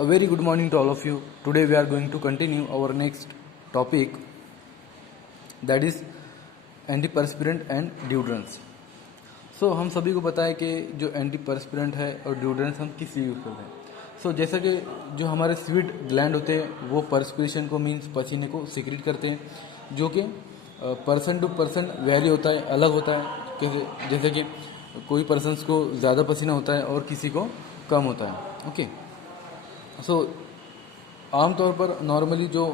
A very good morning to all of you. Today we are going to continue our next topic, that is antiperspirant and deodorants. So हम सभी को पता है कि जो एंटीपर्स्पिरेंट है और ड्यूड्रेंस हम किस लिए यूज़ करते हैं. सो जैसा कि जो हमारे स्वीट ग्लैंड होते हैं वो पर्स्पिरेशन को मीन्स पसीने को सिक्रीट करते हैं, जो कि पर्सन टू पर्सन वेरी होता है, अलग होता है. जैसे कि कोई पर्सन्स को ज़्यादा पसीना होता है और किसी को कम होता है. ओके. सो आमतौर पर नॉर्मली जो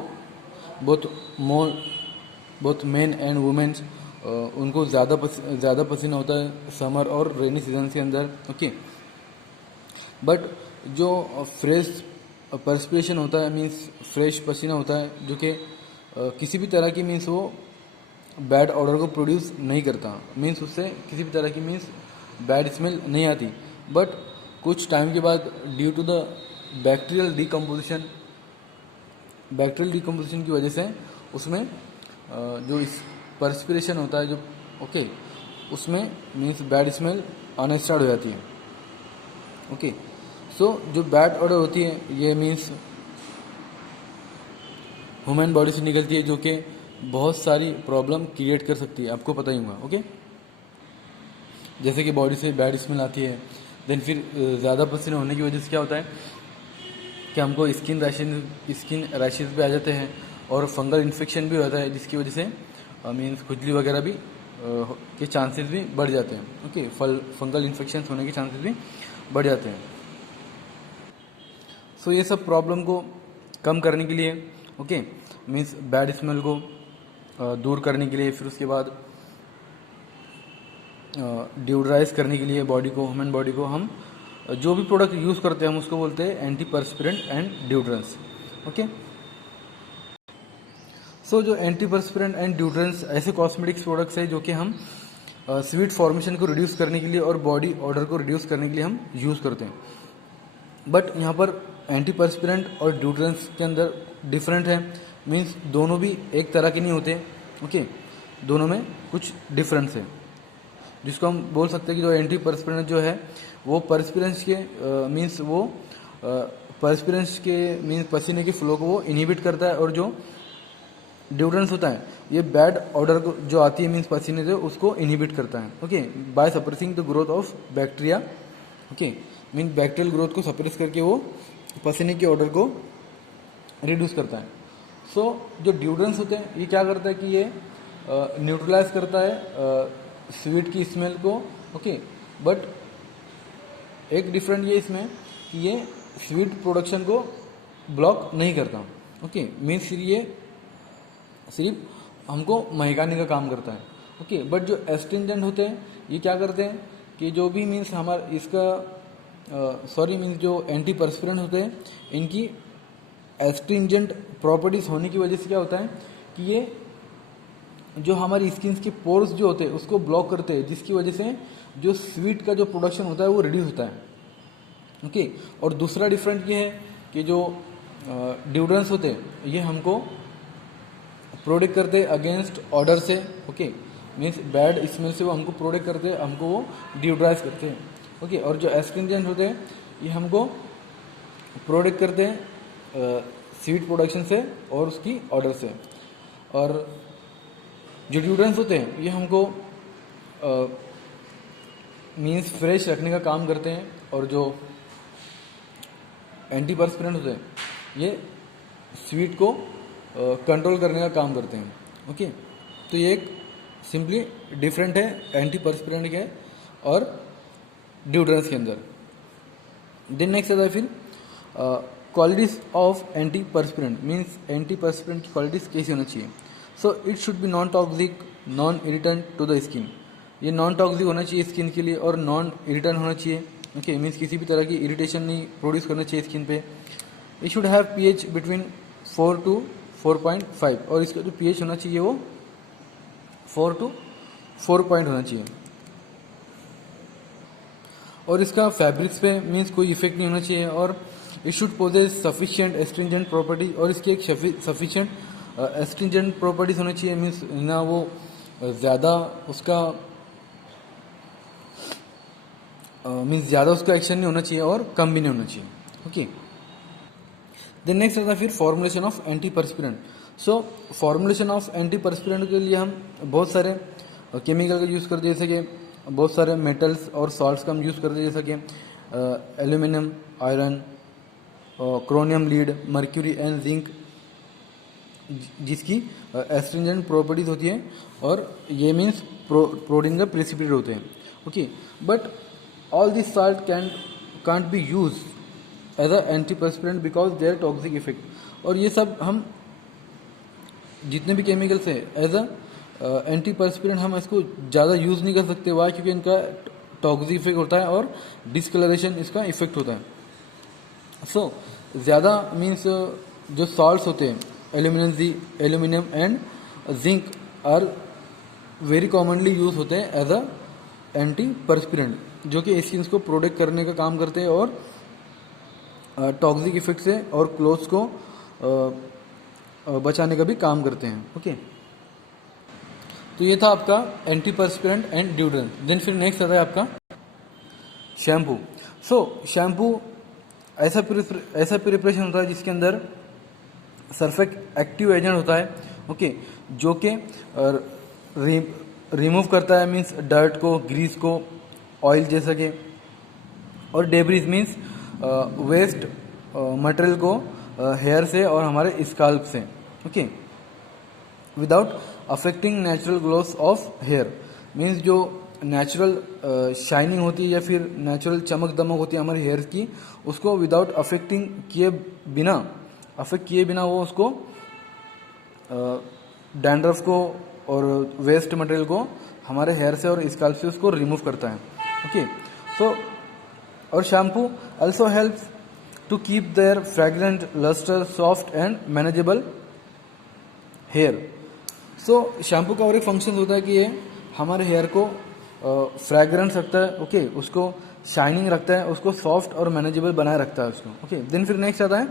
बोथ मेन एंड वुमेन्स उनको ज़्यादा पसीना होता है समर और रेनी सीजन के अंदर. ओके. बट जो फ्रेश पर्सपिरेशन होता है मीन्स फ्रेश पसीना होता है, जो कि किसी भी तरह की मीन्स वो बैड ऑर्डर को प्रोड्यूस नहीं करता, मीन्स उससे किसी भी तरह की मीन्स बैड स्मेल नहीं आती. बट कुछ टाइम के बाद due to the bacterial decomposition की वजह से उसमें जो इस पर्सपिरेशन होता है जो ओके उसमें मीन्स बैड स्मेल आना स्टार्ट हो जाती है. ओके. सो जो बैड ऑर्डर होती है ये मीन्स ह्यूमन बॉडी से निकलती है, जो कि बहुत सारी प्रॉब्लम क्रिएट कर सकती है, आपको पता ही होगा. ओके. जैसे कि बॉडी से बैड स्मेल आती है, देन फिर ज़्यादा पसीना होने की वजह से क्या होता है कि हमको स्किन रैशेज भी आ जाते हैं और फंगल इन्फेक्शन भी होता है, जिसकी वजह से मीन्स खुजली वगैरह भी के चांसेस भी बढ़ जाते हैं. ओके. फंगल इन्फेक्शन होने के चांसेस भी बढ़ जाते हैं. सो ये सब प्रॉब्लम को कम करने के लिए ओके मीन्स बैड स्मेल को दूर करने के लिए, फिर उसके बाद ड्यूड्राइज करने के लिए ह्यूमन बॉडी को हम जो भी प्रोडक्ट यूज़ करते हैं हम उसको बोलते हैं एंटीपर्स्पिरेंट एंड ड्यूड्रेंस. ओके. सो जो एंटीपर्स्पिरेंट एंड ड्यूड्रेंस ऐसे कॉस्मेटिक्स प्रोडक्ट्स है जो कि हम स्वीट फॉर्मेशन को रिड्यूस करने के लिए और बॉडी ऑर्डर को रिड्यूस करने के लिए हम यूज़ करते हैं. बट यहाँ पर एंटीपर्स्पिरेंट और ड्यूड्रेंस के अंदर डिफरेंट है, मीन्स दोनों भी एक तरह के नहीं होते. ओके. दोनों में कुछ डिफरेंस है, जिसको हम बोल सकते हैं कि जो एंटीपर्स्पिरेंट जो है वो पर्स्पिरेंस के मीन्स पसीने के फ्लो को वो इनहिबिट करता है, और जो ड्यूड्रेंस होता है ये बैड ऑर्डर को जो आती है मीन्स पसीने से उसको इनहिबिट करता है. Okay. By suppressing the growth of bacteria. Okay. Mean bacterial growth को सप्रेस करके वो पसीने के ऑर्डर को रिड्यूस करता है. सो जो ड्यूड्रेंस होते हैं ये क्या करता है कि ये न्यूट्रलाइज करता है स्वीट की स्मेल को. ओके. बट एक डिफरेंट ये इसमें कि ये स्वीट प्रोडक्शन को ब्लॉक नहीं करता. ओके. मीन्स ये सिर्फ हमको महकाने का काम करता है. ओके. बट जो एस्ट्रिंजेंट होते हैं ये क्या करते हैं कि जो भी मीन्स हमारा इसका मीन्स जो एंटीपर्स्पिरेंट होते हैं इनकी एस्ट्रिंजेंट प्रॉपर्टीज होने की वजह से क्या होता है कि ये जो हमारी स्किन के पोर्स जो होते हैं उसको ब्लॉक करते हैं, जिसकी वजह से जो स्वीट का जो प्रोडक्शन होता है वो रिड्यूस होता है. ओके. और दूसरा डिफरेंट ये है कि जो ड्यूड्रेंस होते हैं ये हमको प्रोटेक्ट करते हैं अगेंस्ट ऑर्डर से. ओके. मीन्स बैड स्मेल से वो हमको प्रोटेक्ट करते हैं, हमको वो ड्यूड्राइज करते हैं. ओके. और जो एस्ट्रिंजेंट होते हैं ये हमको प्रोटेक्ट करते हैं स्वीट प्रोडक्शन से और उसकी ऑर्डर से. और जो ड्यूड्रेंस होते हैं ये हमको मीन्स फ्रेश रखने का काम करते हैं, और जो एंटीपर्स्पिरेंट होते हैं ये स्वीट को कंट्रोल करने का काम करते हैं. ओके. तो ये एक सिंपली डिफरेंट है एंटीपर्स्पिरेंट के और ड्यूड्रेंस के अंदर. देन नेक्स्ट आता है फिर qualities of antiperspirant. Means antiperspirant की क्वालिटीज कैसी होना चाहिए. So it should be non toxic, non irritant to the skin. ये नॉन टॉक्सिक होना चाहिए स्किन के लिए और नॉन इरिटेंट होना चाहिए. ओके. मीन्स किसी भी तरह की इरिटेशन नहीं प्रोड्यूस करना चाहिए स्किन पे. It should have pH between 4 to 4.5, और इसका जो pH होना चाहिए वो 4 to 4 पॉइंट होना चाहिए. और इसका फैब्रिक्स पे मीन्स कोई इफेक्ट नहीं होना चाहिए. और it should possess sufficient astringent property, और इसकी एक सफिशिएंट एस्ट्रिंजेंट प्रॉपर्टीज होनी चाहिए. मीन्स ना वो ज़्यादा उसका मीन्स ज़्यादा उसका एक्शन नहीं होना चाहिए और कम भी नहीं होना चाहिए. ओके. देन नेक्स्ट आता है फिर formulation of anti perspirant. So formulation of anti perspirant के लिए हम बहुत सारे केमिकल का यूज़ करते हैं, जैसे कि बहुत सारे मेटल्स और सॉल्ट्स का हम यूज़ करते हैं, जैसे कि aluminium, iron, क्रोनियम, lead, mercury and zinc, जिसकी एस्ट्रिंजेंट प्रॉपर्टीज होती है और ये मीन्स प्रोटीन का प्रेसिपिटेट होते हैं. Okay, but all this salt can't be use as a antiperspirant because their toxic effect. और ये सब हम जितने भी केमिकल्स हैं एज अ एंटीपर्स्पिरेंट हम इसको ज़्यादा यूज़ नहीं कर सकते. वाई? क्योंकि इनका टॉक्सिक इफेक्ट होता है और डिस्कलरेशन इसका इफेक्ट होता है. सो ज़्यादा मीन्स जो सॉल्ट्स होते हैं aluminium and zinc are very commonly use होते हैं एज अ एंटी परस्पिरेंट, जो कि स्किन को प्रोटेक्ट करने का काम करते हैं और टॉक्सिक इफेक्ट से और क्लोथ्स को बचाने का भी काम करते हैं. ओके, तो ये था आपका antiperspirant and deodorant. Then फिर नेक्स्ट आता है आपका शैम्पू. सो शैम्पू ऐसा प्रिपरेशन होता है जिसके अंदर सल्फेट एक्टिव एजेंट होता है. ओके, जो कि रिमूव करता है मीन्स डर्ट को, ग्रीस को, ऑयल जैसा कि, और डेब्रीज मीन्स वेस्ट मटेरियल को हेयर से और हमारे स्काल्प से. Okay, without affecting natural gloss of hair means जो नेचुरल शाइनिंग होती है या फिर नेचुरल चमक दमक होती है हमारे हेयर की, उसको विदाउट अफेक्ट किए बिना वो उसको डैंड्रफ को और वेस्ट मटेरियल को हमारे हेयर से और स्काल्प से उसको रिमूव करता है. ओके, सो और shampoo also helps to keep their fragrant, lustre, soft and manageable hair. So shampoo का और एक फंक्शन होता है कि ये हमारे हेयर को फ्रेग्रेंस रखता है. ओके, उसको शाइनिंग रखता है, उसको सॉफ्ट और मैनेजेबल बनाए रखता है उसको. ओके, देन फिर नेक्स्ट आता है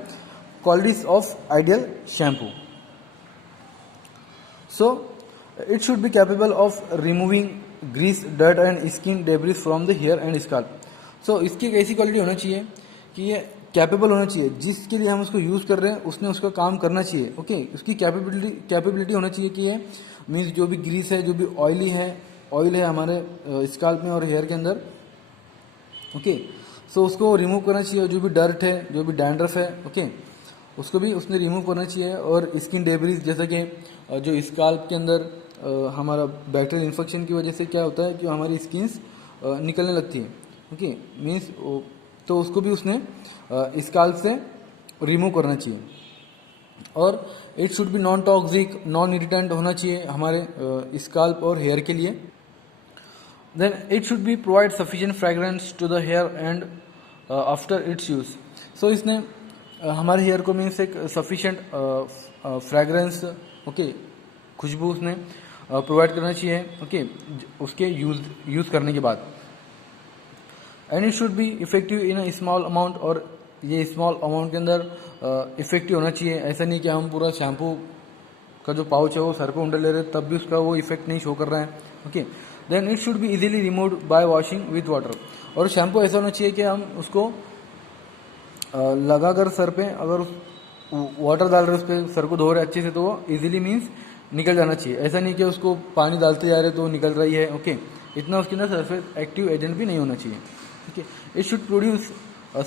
qualities of ideal shampoo. So it should be capable of removing grease, dirt and skin debris from the hair and scalp. So इसकी एक ऐसी क्वालिटी होना चाहिए कि ये कैपेबल होना चाहिए, जिसके लिए हम उसको यूज़ कर रहे हैं उसने उसका काम करना चाहिए. ओके, उसकी कैपेबिलिटी होना चाहिए कि ये मीन्स जो भी ग्रीस है, जो भी ऑयल है हमारे स्काल्प में और हेयर के अंदर. ओके, सो उसको रिमूव करना चाहिए. जो भी डर्ट है, जो भी डैंड्रफ है, ओके, उसको भी उसने रिमूव करना चाहिए. और स्किन डेब्रिस, जैसे कि जो स्काल्प के अंदर हमारा बैक्टीरियल इन्फेक्शन की वजह से क्या होता है कि हमारी स्किन्स निकलने लगती है. ओके, मीन्स तो उसको भी उसने स्काल्प से रिमूव करना चाहिए. और it should be non toxic, non irritant होना चाहिए हमारे स्काल्प और हेयर के लिए. Then it should be provide sufficient fragrance to the hair and after its use. So इसने हमारे हेयर को मीन्स एक सफिशिएंट फ्रेग्रेंस, ओके, खुशबू उसने प्रोवाइड करना चाहिए. ओके, उसके यूज़ करने के बाद. And it should be effective in a small amount, और ये स्मॉल अमाउंट के अंदर इफेक्टिव होना चाहिए. ऐसा नहीं कि हम पूरा शैम्पू का जो पाउच है वो सर पे उंडे ले रहे तब भी उसका वो इफेक्ट नहीं शो कर रहा है. Okay, then it should be easily removed by washing with water. और शैम्पू ऐसा होना चाहिए कि हम उसको लगाकर सर पे अगर वाटर डाल रहे उस पर सर को धो रहे अच्छे से तो वो इजीली मीन्स निकल जाना चाहिए. ऐसा नहीं कि उसको पानी डालते जा रहे तो निकल रही है. ओके, इतना उसके अंदर सरफेस एक्टिव एजेंट भी नहीं होना चाहिए. Okay, it should produce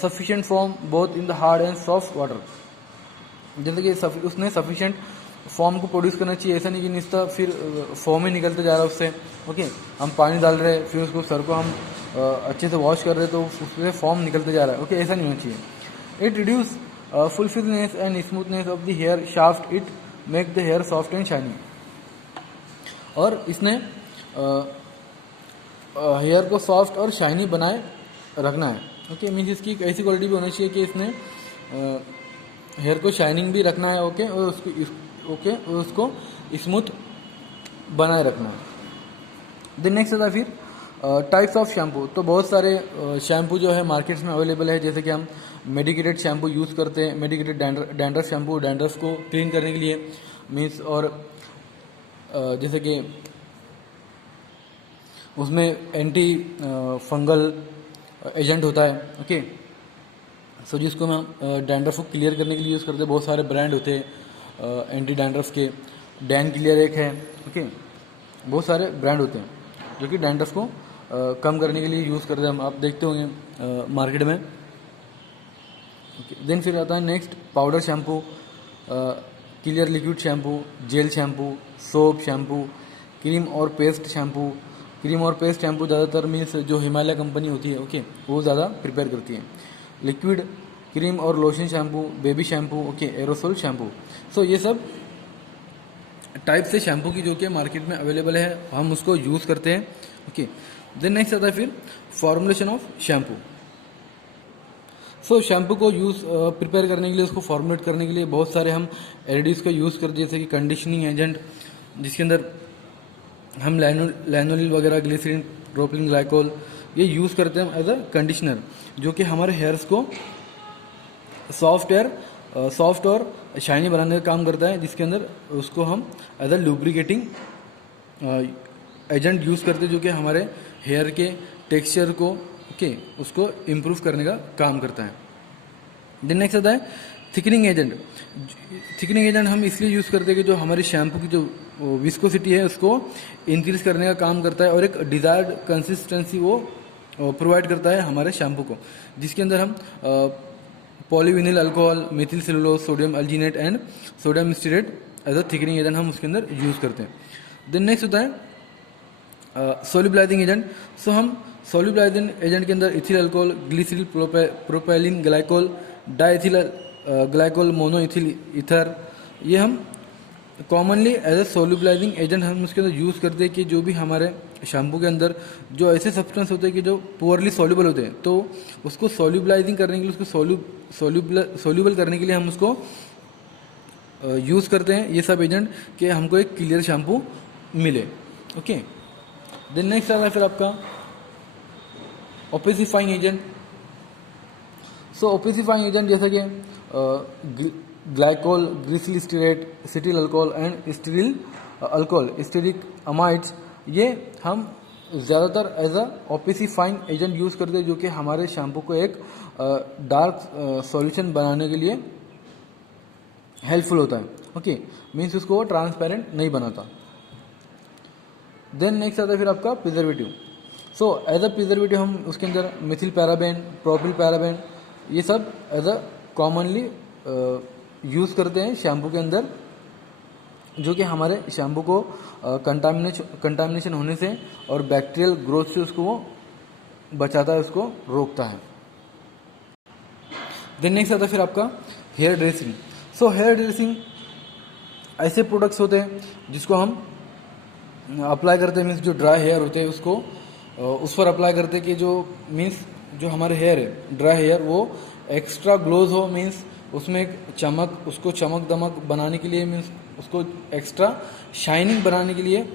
sufficient form both in the hard and soft water. जैसे कि उसने सफिशिएंट फॉर्म को प्रोड्यूस करना चाहिए. ऐसा नहीं कि निस्ता फिर फॉर्म ही निकलते जा रहा है उससे. ओके, हम पानी डाल रहे हैं फिर उसको सर को हम अच्छे से वॉश कर रहे हैं तो उससे फॉर्म निकलते जा रहा है. ओके, ऐसा नहीं होना चाहिए. It reduce fulfilness and smoothness of the hair shaft. It make the hair soft and shining. और इसने हेयर को सॉफ्ट और शाइनी बनाए रखना है. ओके, मीन्स इसकी एक ऐसी क्वालिटी भी होनी चाहिए कि इसने हेयर को शाइनिंग भी रखना है. ओके, और उसको स्मूथ बनाए रखना है. देन नेक्स्ट आता है फिर टाइप्स ऑफ शैम्पू. तो बहुत सारे शैम्पू जो है मार्केट्स में अवेलेबल है. जैसे कि हम मेडिकेटेड शैम्पू यूज़ करते हैं. मेडिकेटेड डैंड्रफ शैम्पू, डैंड्रफ को क्लीन करने के लिए मीन्स, और जैसे कि उसमें एंटी फंगल एजेंट होता है. ओके, सो जिसको हम डैंड्रफ को क्लियर करने के लिए यूज़ करते हैं। बहुत सारे ब्रांड होते हैं एंटी डैंड्रफ के, डैन क्लियर एक है, ओके। बहुत सारे ब्रांड होते हैं जो कि डैंड्रफ को कम करने के लिए यूज़ करते हैं हम, आप देखते होंगे मार्केट में, ओके। देन फिर आता है next powder shampoo, clear liquid shampoo, gel shampoo, soap shampoo, cream और पेस्ट शैम्पू। क्रीम और पेस्ट शैम्पू ज़्यादातर मीन्स जो हिमालय कंपनी होती है, ओके, वो ज़्यादा प्रिपेयर करती है। लिक्विड क्रीम और lotion shampoo, baby shampoo, okay, aerosol shampoo. So ये सब टाइप से शैम्पू की जो कि मार्केट में अवेलेबल है, हम उसको यूज़ करते हैं, ओके। देन नेक्स्ट आता है फिर formulation of shampoo. So shampoo को प्रिपेयर करने के लिए, उसको फॉर्मुलेट करने के लिए बहुत सारे हम एलईडीज़ का यूज़ करते हैं, जैसे कि कंडीशनिंग एजेंट, जिसके अंदर हम लैनोलिल वगैरह, ग्लिसरीन, प्रोपिलीन ग्लाइकोल, ये यूज़ करते हैं एज अ कंडीशनर, जो कि हमारे हेयर्स को सॉफ्ट और शाइनी बनाने का काम करता है, जिसके अंदर उसको हम as a lubricating agent use करते हैं, जो कि हमारे हेयर के टेक्सचर को, ओके, उसको इम्प्रूव करने का काम करता है। देन नेक्स्ट आता है थिकनिंग एजेंट। थिकनिंग एजेंट हम इसलिए यूज़ करते हैं कि जो हमारी शैम्पू की जो विस्कोसिटी है उसको इंक्रीज करने का काम करता है और एक डिज़ायर्ड कंसिस्टेंसी वो प्रोवाइड करता है हमारे शैम्पू को, जिसके अंदर हम polyvinyl alcohol, methyl cellulose, sodium alginate and sodium stearate as a thickening agent हम उसके अंदर यूज़ करते हैं। देन नेक्स्ट होता है सोल्यूबलाइजिंग एजेंट। सो हम सोल्यूबलाइजिंग एजेंट के अंदर ethyl alcohol, glycerine, propylene glycol, diethyl glycol, mono ethyl ether, ये हम commonly as a solubilizing agent हम उसके अंदर यूज़ करते हैं कि जो भी हमारे शैम्पू के अंदर जो ऐसे सब्सटेंस होते हैं कि जो पुअरली सॉल्युबल होते हैं, तो उसको सोल्यूबलाइजिंग करने के लिए, उसको सोल्यूबल करने के लिए हम उसको यूज़ करते हैं, ये सब एजेंट, कि हमको एक क्लियर शैम्पू मिले, ओके। देन नेक्स्ट आता है फिर आपका ओपेसिफाइंग एजेंट। सो ओपेसिफाइंग एजेंट जैसा कि glycol, glycerin stearate, acetyl alcohol and stearyl alcohol, stearic amides, ये हम ज़्यादातर as a opacifying agent use करते हैं, जो कि हमारे शैम्पू को एक डार्क सॉल्यूशन बनाने के लिए हेल्पफुल होता है, ओके, मीन्स उसको ट्रांसपेरेंट नहीं बनाता। देन नेक्स्ट आता है फिर आपका preservative. So as a preservative हम उसके अंदर मिथिल पैराबेन, प्रोपिल पैराबेन, ये सब एज अ कॉमनली यूज़ करते हैं शैम्पू के अंदर, जो कि हमारे शैम्पू को कंटामिनेशन होने से और बैक्टीरियल ग्रोथ से उसको वो बचाता है, उसको रोकता है। देन नेक्स्ट आता है फिर आपका hair dressing. So hair dressing ऐसे प्रोडक्ट्स होते हैं जिसको हम अप्लाई करते हैं, मीन्स जो ड्राई हेयर होते हैं उसको उस पर अप्लाई करते हैं कि जो मीन्स जो हमारे हेयर है ड्राई हेयर वो एक्स्ट्रा ग्लोज हो, मीन्स उसमें एक चमक, उसको चमक दमक बनाने के लिए, मीन्स उसको एक्स्ट्रा शाइनिंग बनाने के लिए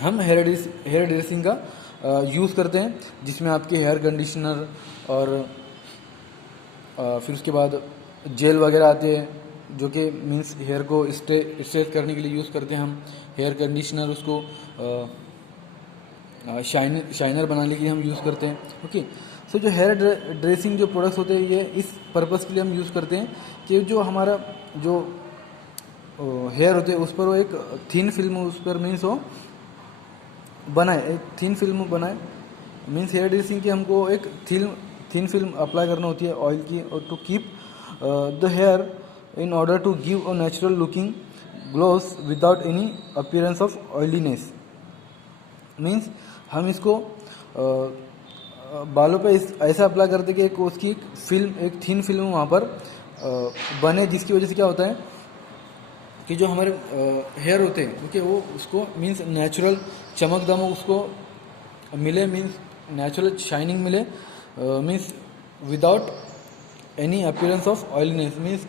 हम हेयर ड्रेसिंग का यूज़ करते हैं, जिसमें आपके हेयर कंडीशनर और फिर उसके बाद जेल वगैरह आते हैं, जो कि मीन्स हेयर को स्ट्रेट करने के लिए यूज़ करते हैं हम। हेयर कंडीशनर उसको शाइनर बनाने के लिए हम यूज़ करते हैं, ओके। सो जो हेयर ड्रेसिंग जो प्रोडक्ट्स होते हैं, ये इस पर्पज़ के लिए हम यूज़ करते हैं कि जो हमारा जो हेयर होते हैं उस पर वो एक थिन फिल्म उस पर मीन्स वो बनाए, एक थिन फिल्म बनाए, मीन्स हेयर ड्रेसिंग की हमको एक थिन फिल्म अप्लाई करना होती है ऑयल की, और to keep the hair in order to give a natural looking gloss without any appearance of oiliness. Means हम इसको बालों पे ऐसा अप्लाई करते कि एक उसकी एक थिन फिल्म वहाँ पर बने, जिसकी वजह से क्या होता है कि जो हमारे हेयर होते हैं, ओके, वो उसको मीन्स नेचुरल चमक दमक उसको मिले, मीन्स नेचुरल शाइनिंग मिले, means without any appearance of oiliness, means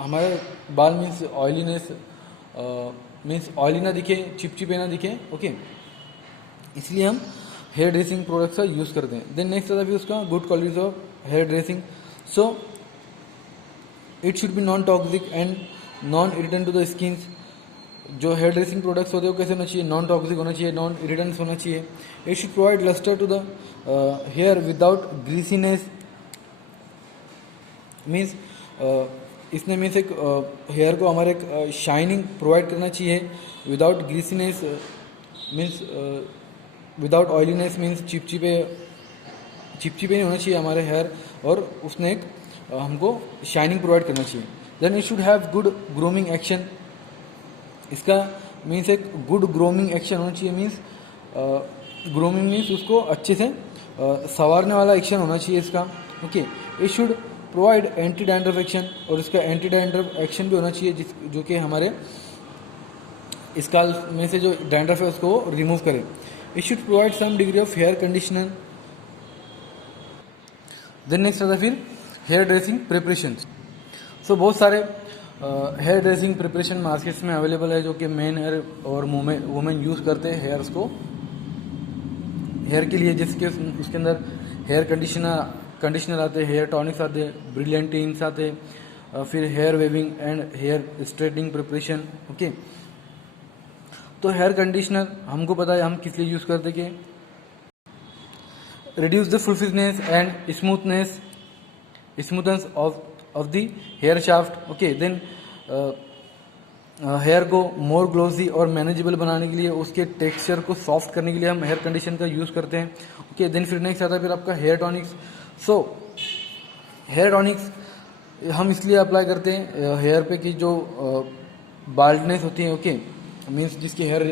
हमारे बाल मीन्स ऑयलीनेस मीन्स ऑयली ना दिखे, चिपचिपे ना दिखे, ओके। इसलिए हम हेयर ड्रेसिंग प्रोडक्ट्स का यूज़ करते हैं। देन नेक्स्ट आता है उसका good qualities of hair dressing. So it should be non toxic and non irritant to the skin. जो हेयर ड्रेसिंग प्रोडक्ट्स होते हैं वो कैसे होना चाहिए, नॉन टॉक्सिक होना चाहिए, नॉन इरिटेंट्स होना चाहिए। It should provide lustre to the hair without greasiness means इसने मीन्स एक हेयर को हमारे एक शाइनिंग प्रोवाइड करना चाहिए without greasiness, means without oiliness, means चिपचिपे नहीं होना चाहिए हमारे हेयर, और उसने एक हमको शाइनिंग प्रोवाइड करना चाहिए। Then it should have good grooming action. इसका मीन्स एक गुड ग्रूमिंग एक्शन होना चाहिए। मीन्स ग्रूमिंग मीन्स उसको अच्छे से संवारने वाला एक्शन होना चाहिए इसका। Okay, it should provide anti dandruff action, और इसका एंटी डैंड्रफ एक्शन भी होना चाहिए जो कि हमारे स्काल्प में से जो डैंड्रफ है उसको रिमूव करे। It should provide some degree of hair conditioner. Then next आता है फिर हेयर ड्रेसिंग प्रिपरेशन। सो बहुत सारे हेयर ड्रेसिंग प्रिपरेशन मार्केट्स में अवेलेबल है जो कि मेन हेयर और वुमेन यूज़ करते हैं हेयर्स को, हेयर के लिए, जिसके उसके अंदर हेयर कंडीशनर आते हैं, हेयर टॉनिक्स आते हैं, ब्रिलियंटिन्स आते हैं, फिर hair waving and hair straightening preparation. Okay, तो हेयर कंडीशनर हमको पता है हम किस लिए यूज़ करते कि reduce the fluffiness and smoothness of the hair shaft. Okay, then hair को मोर ग्लोसी और मैनेजेबल बनाने के लिए, उसके टेक्सचर को सॉफ्ट करने के लिए हम हेयर कंडीशन का यूज़ करते हैं। ओके, देन फिर नेक्स्ट आता है फिर आपका hair tonics. So hair tonics हम इसलिए अप्लाई करते हैं हेयर पे कि जो बाल्डनेस होती है, ओके, मीन्स जिसके हेयर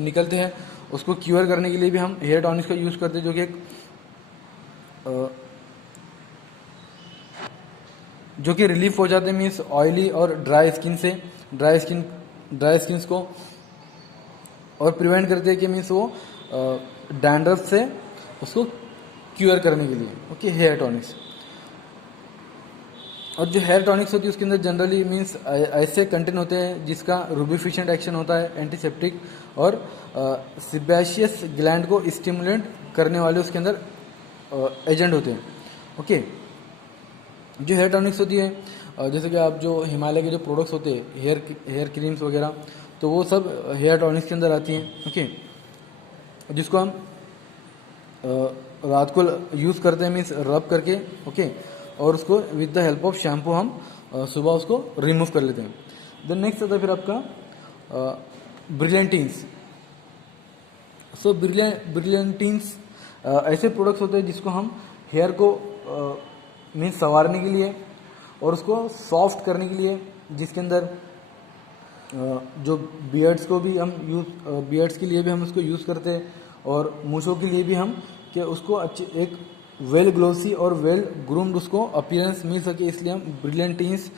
निकलते हैं उसको क्योर करने के लिए भी हम हेयर टॉनिक्स का यूज़ करते हैं, जो कि एक जो कि रिलीफ हो जाते हैं मीन्स ऑयली और ड्राई स्किन को, और प्रिवेंट करते हैं कि मीन्स वो डैंड्रफ से उसको क्योर करने के लिए। Okay, hair tonics. और जो हेयर टॉनिक्स होती है उसके अंदर जनरली मीन्स ऐसे कंटेंट होते हैं जिसका रूबिफिशेंट एक्शन होता है, एंटीसेप्टिक और सिबेशियस ग्लैंड को स्टिमुलेट करने वाले उसके अंदर एजेंट होते हैं। ओके, जो हेयर टॉनिक्स होती है जैसे कि आप जो हिमालय के जो प्रोडक्ट्स होते हैं हेयर क्रीम्स वगैरह, तो वो सब हेयर टॉनिक्स के अंदर आती हैं। ओके, जिसको हम रात को यूज़ करते हैं मीन्स रब करके। ओके, और उसको with the help of shampoo हम सुबह उसको रिमूव कर लेते हैं। देन नेक्स्ट आता है फिर आपका ब्रिलियंटिन्स। सो ब्रिलियंटिन्स ऐसे प्रोडक्ट्स होते हैं जिसको हम हेयर को मीन्स संवारने के लिए और उसको सॉफ्ट करने के लिए, जिसके अंदर जो बियर्ड्स को भी हम बियर्ड्स के लिए भी हम उसको यूज़ करते हैं, और मूछों के लिए भी हम कि उसको अच्छे एक वेल ग्लोसी और वेल ग्रूम्ड उसको अपीयरेंस मिल सके, इसलिए हम ब्रिलियंटिन्स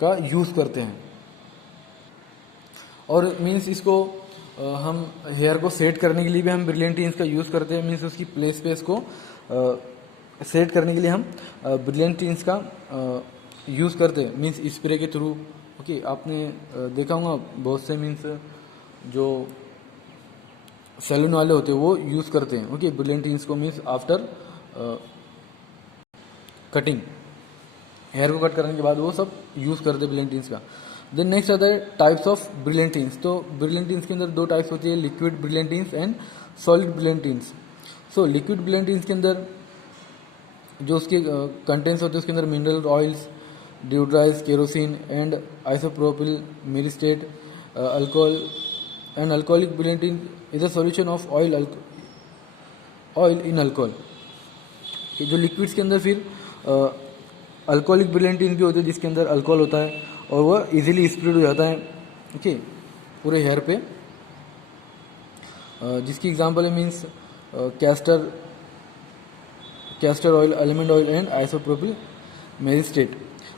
का यूज़ करते हैं। और मीन्स इसको हम हेयर को सेट करने के लिए भी हम ब्रिलियंटिन्स का यूज़ करते हैं, मीन्स उसकी प्लेस पे इसको सेट करने के लिए हम ब्रिलियंटिन्स का यूज़ करते हैं, मीन्स स्प्रे के थ्रू। ओके, आपने देखा होगा बहुत से मीन्स जो सैलून वाले होते हैं वो यूज़ करते हैं। ओके, ब्रिलियंटिन्स को मीन्स आफ्टर कटिंग, हेयर को कट करने के बाद वो सब यूज़ करते हैं ब्रिलियंटिन्स का। देन नेक्स्ट आता है टाइप्स ऑफ ब्रिलियंटिन्स। तो ब्रिलियंटिन्स के अंदर दो टाइप्स होती है, liquid brilliantines and solid brilliantines. So liquid brilliantines के अंदर जो उसके कंटेंट्स होते हैं उसके अंदर mineral oils, deodorize, kerosene and isopropyl myristate, alcohol and alcoholic brilliantine is a solution of oil in alcohol. जो लिक्विड्स के अंदर फिर अल्कोहलिक ब्रिलियंटिन भी होते हैं जिसके अंदर अल्कोहल होता है और वह इजीली स्प्रेड हो जाता है। ओके, पूरे हेयर पे, जिसकी एग्जांपल है means castor oil, almond oil and isopropyl myristate.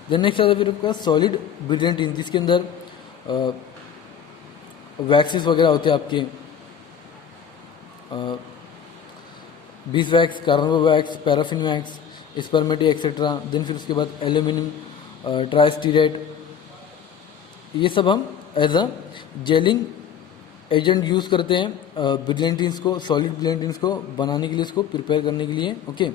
Then next आता है फिर आपका सॉलिड ब्रिलियंटिन, जिसके अंदर वैक्सेस वगैरह होते हैं आपके, beeswax, carbo wax, paraffin wax, spermaceti etcetera. Then फिर उसके बाद एल्यूमिनियम ट्राइस्टीरेट, ये सब हम as a gelling agent use करते हैं ब्रिलियंटिन्स को, सॉलिड ब्रिलियंटिन्स को बनाने के लिए, इसको प्रिपेयर करने के लिए। ओके,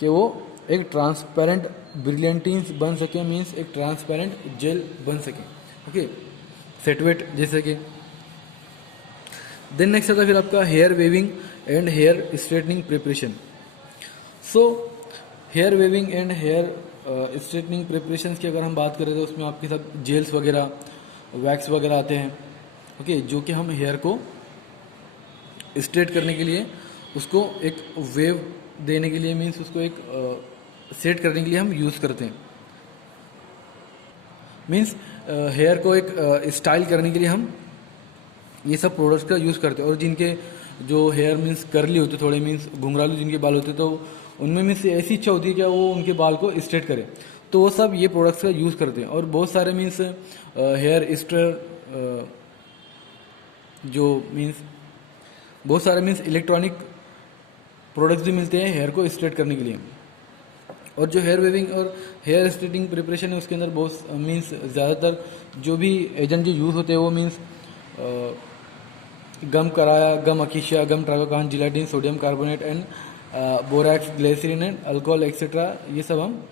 कि वो एक ट्रांसपेरेंट ब्रिलियंटिन्स बन सके, मीन्स एक ट्रांसपेरेंट जेल बन सके। ओके, सेटवेट जैसे कि। देन नेक्स्ट आता है फिर आपका hair waving and hair straightening preparation. So hair waving and hair straightening preparations की अगर हम बात करें तो उसमें आपके साथ जेल्स वगैरह, वैक्स वगैरह आते हैं, ओके, जो कि हम हेयर को स्ट्रेट करने के लिए, उसको एक वेव देने के लिए, मीन्स उसको एक सेट करने के लिए हम यूज़ करते हैं। मीन्स हेयर को एक स्टाइल करने के लिए हम ये सब प्रोडक्ट्स का यूज़ करते हैं। और जिनके जो हेयर मीन्स करली होते, थोड़े मीन्स घुंघरालू जिनके बाल होते, तो उनमें मीन्स ऐसी इच्छा होती है कि वो उनके बाल को स्ट्रेट करें, तो वो सब ये प्रोडक्ट्स का यूज़ करते हैं। और बहुत सारे मीन्स हेयर स्ट्रेट जो मीन्स बहुत सारे मीन्स इलेक्ट्रॉनिक प्रोडक्ट्स भी मिलते हैं हेयर को स्ट्रेट करने के लिए। और जो हेयर वेविंग और हेयर स्ट्रेटिंग प्रिपरेशन है उसके अंदर बहुत मीन्स ज़्यादातर जो भी एजेंट जो यूज़ होते हैं वो means gum karaya, gum acacia, gum tragacanth, gelatin, sodium carbonate and borax, glycerin and alcohol etcetera, ये सब हम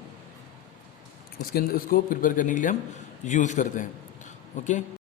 उसके अंदर उसको प्रिपेयर करने के लिए हम यूज़ करते हैं। ओके।